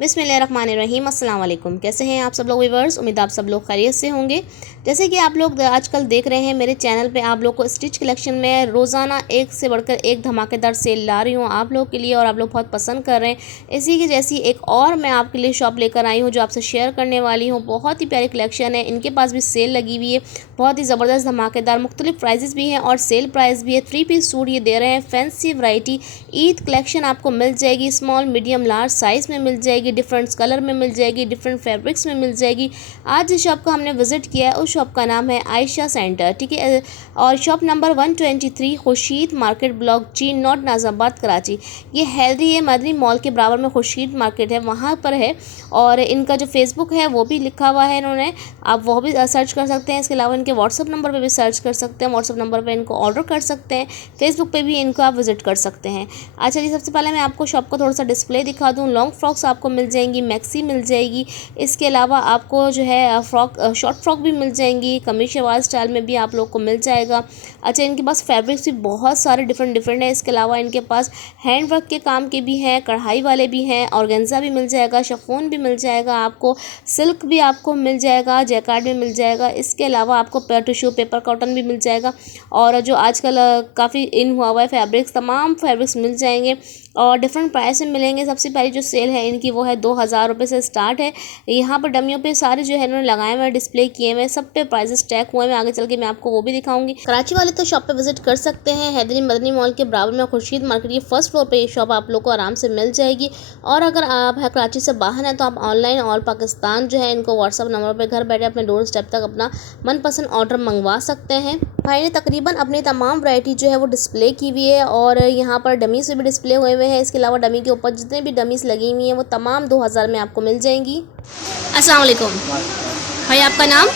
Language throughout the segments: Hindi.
बिस्मिल्लाहिर्रहमानिर्रहीम। अस्सलाम वालेकुम। कैसे हैं आप सब लोग व्यूअर्स? उम्मीद आप सब लोग खैरियत से होंगे। जैसे कि आप लोग आजकल देख रहे हैं मेरे चैनल पे आप लोग को स्टिच कलेक्शन में रोज़ाना एक से बढ़कर एक धमाकेदार सेल ला रही हूँ आप लोग के लिए, और आप लोग बहुत पसंद कर रहे हैं। इसी की जैसी एक और मैं आपके लिए शॉप लेकर आई हूँ जो आपसे शेयर करने वाली हूँ। बहुत ही प्यारी कलेक्शन है, इनके पास भी सेल लगी हुई है, बहुत ही ज़बरदस्त धमाकेदार मुख्तलिफ प्राइजेस भी हैं और सेल प्राइस भी है। 3 पीस सूट ये दे रहे हैं। फैंसी वैरायटी ईद कलेक्शन आपको मिल जाएगी, स्मॉल मीडियम लार्ज साइज़ में मिल जाएगी, डिफरेंट कलर में मिल जाएगी, डिफरेंट फैब्रिक्स में मिल जाएगी। आज जिस शॉप का हमने विजिट किया है उस शॉप का नाम है आयशा सेंटर, ठीक है, और shop number 123 Khurshid market block ji not Nazimabad Karachi. ये हैदरी है मदनी मॉल के बराबर में खुर्शीद मार्केट है, वहाँ पर है। और इनका जो फेसबुक है वो भी लिखा हुआ है इन्होंने, आप वो भी सर्च कर सकते हैं। इसके अलावा इनके व्हाट्सअप नंबर पे भी सर्च कर सकते हैं, व्हाट्सअप नंबर पे इनको ऑर्डर कर सकते हैं, फेसबुक पे भी इनको आप विजिट कर सकते हैं। अच्छा जी, सबसे पहले मैं आपको शॉप का थोड़ा सा डिस्प्ले दिखा दूँ। लॉन्ग फ्रॉक्स आपको मिल जाएंगी, मैक्सी मिल जाएगी, इसके अलावा आपको जो है शॉर्ट फ्रॉक भी मिल जाएंगी, कमीज शलवार स्टाइल में भी आप लोग को मिल जाएगा। अच्छा, इनके पास फैब्रिक्स भी बहुत सारे डिफरेंट है। इसके अलावा इनके पास हैंड वर्क के काम के भी हैं, कढ़ाई वाले भी हैं, ऑर्गेन्जा भी मिल जाएगा, शिफॉन भी मिल जाएगा, आपको सिल्क भी आपको मिल जाएगा, जैकार्ड भी मिल जाएगा। इसके अलावा आपको टिश्यू पेपर कॉटन भी मिल जाएगा, और जो आजकल काफ़ी इन हुआ है फैब्रिक्स, तमाम फैब्रिक्स मिल जाएंगे और डिफरेंट प्राइस में मिलेंगे। सबसे पहली जो सेल है इनकी वो है 2000 रुपये से स्टार्ट है। यहाँ पर डमियों पे सारे जो है इन्होंने लगाए हुए हैं, डिस्प्ले किए हुए हैं, सब पे प्राइसेस टैग हुए हैं। आगे चल के मैं आपको वो भी दिखाऊंगी। कराची वाले तो शॉप पे विजिट कर सकते हैं, हैदरी मदनी मॉल के बराबर में खुर्शीद मार्केट, ये फर्स्ट फ्लोर पे ये शॉप आप लोग को आराम से मिल जाएगी। और अगर आप कराची से बाहर हैं तो आप ऑनलाइन ऑल पाकिस्तान जो है इनको व्हाट्सअप नंबर पर घर बैठे अपने डोर स्टेप तक अपना मनपसंद ऑर्डर मंगवा सकते हैं। भाई ने तकरीबन अपनी तमाम वैरायटी जो है वो डिस्प्ले की हुई है, और यहाँ पर डमीज़ से भी डिस्प्ले हुए हुए हैं। इसके अलावा डमी के ऊपर जितने भी डमीज़ लगी हुई हैं वो तमाम 2000 में आपको मिल जाएंगी। अस्सलाम वालेकुम भाई, आपका नाम?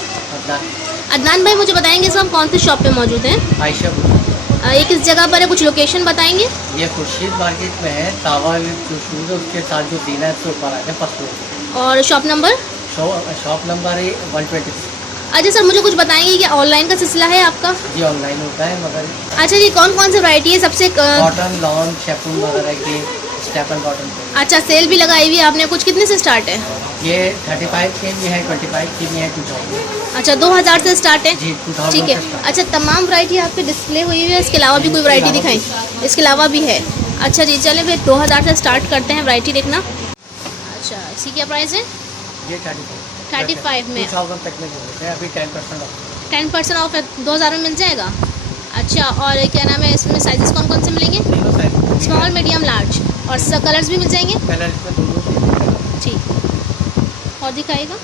अदनान भाई, मुझे बताएंगे सब कौन सी शॉप पे मौजूद हैं? आयशा ये किस जगह पर है, कुछ लोकेशन बताएंगे? ये खुर्शीद मार्केट में है, तावा जो शूज़ है उसके साथ जो जीना है उसके ऊपर आ जाए फर्स्ट फ्लोर। और शॉप नंबर? शॉप नंबर है 126। अच्छा सर, मुझे कुछ बताएंगे कि ऑनलाइन का सिलसिला है आपका? जी ऑनलाइन होता है, मगर अच्छा जी, कौन कौन सी वैरायटी है सबसे? कॉटन, लॉन, शेफून वगैरह की स्टेपल कॉटन। अच्छा, सेल भी लगाई हुई है आपने, कुछ कितने से स्टार्ट है? ये 35 की भी है, 25 की भी है, 2000। अच्छा, 2000 से स्टार्ट है, जी 2000 ठीक है। से start। अच्छा, तमाम वैरायटी आपके डिस्प्ले हुई है, इसके अलावा भी कोई वैरायटी दिखाएं? इसके अलावा भी है। अच्छा जी, चले फिर 2000 से स्टार्ट करते हैं वैरायटी देखना। अच्छा, इसकी क्या प्राइस है? ये 35 में 2000 तक में मिलते हैं, अभी 10% ऑफ। 10% ऑफ है, 2000 में मिल जाएगा। अच्छा, और क्या नाम है, इसमें साइजेस कौन कौन से मिलेंगे? स्मॉल मीडियम लार्ज, और सब कलर्स भी मिल जाएंगे? कलर इसमें दोनों ठीक, और दिखाएगा?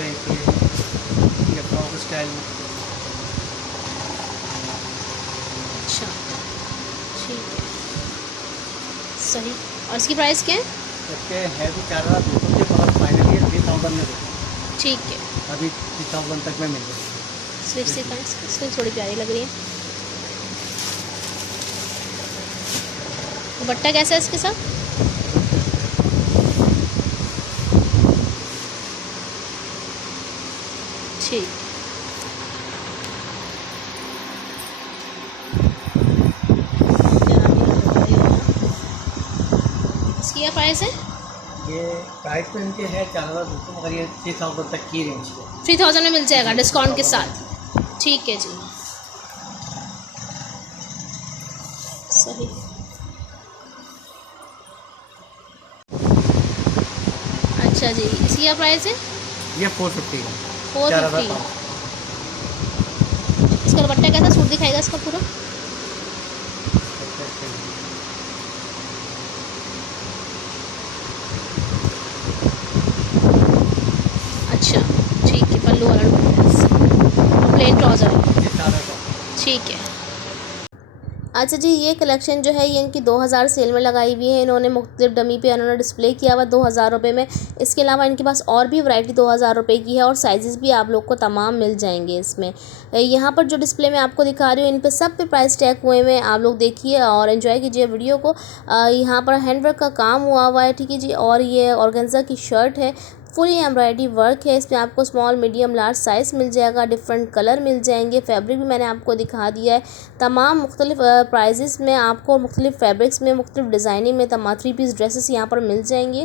ये फ्रॉक स्टाइल में। अच्छा ठीक है, सही। और इसकी प्राइस क्या है? इसके है भी 4200 के पास, फाइनली 3000 में देते हैं। ठीक है, अभी 3000 तक में मिल जाएगी। स्लीव थोड़ी प्यारी लग रही है। दुपट्टा कैसा है इसके साथ? ठीक, इसकी क्या प्राइस है? ये प्राइस में इनके है 4200, मगर ये 3000 तक की रेंज है। 3000 में मिल जाएगा डिस्काउंट के साथ, ठीक है जी, सही। अच्छा जी, इसकी क्या प्राइस है? ये 450 है। 450। इसका दुपट्टा कैसा, सूट दिखाएगा इसका पूरा? अच्छा ठीक है, पल्लू वाला दुपट्टा, प्लेन ट्राउज़र, ठीक है। अच्छा जी, ये कलेक्शन जो है ये इनकी 2000 सेल में लगाई हुई है। इन्होंने मुख्तलिफ डमी पे इन्होंने डिस्प्ले किया हुआ 2000 रुपये में। इसके अलावा इनके पास और भी वैरायटी 2000 रुपये की है, और साइजेस भी आप लोग को तमाम मिल जाएंगे इसमें। यहाँ पर जो डिस्प्ले में आपको दिखा रही हूँ इन पे सब पे प्राइस टैग हुए हुए हैं, आप लोग देखिए और एंजॉय कीजिए वीडियो को। यहाँ पर हैंडवर्क का काम हुआ हुआ है, ठीक है जी, और ये ऑर्गेन्जा की शर्ट है, फुली एम्ब्रॉयडरी वर्क है। इसमें आपको स्मॉल मीडियम लार्ज साइज़ मिल जाएगा, डिफरेंट कलर मिल जाएंगे, फैब्रिक भी मैंने आपको दिखा दिया है। तमाम मुख्तलिफ प्राइजेस में आपको मुख्तलिफ फैब्रिक्स में मुख्तलिफ डिज़ाइनिंग में तमाम 3 पीस ड्रेसेस यहाँ पर मिल जाएंगे।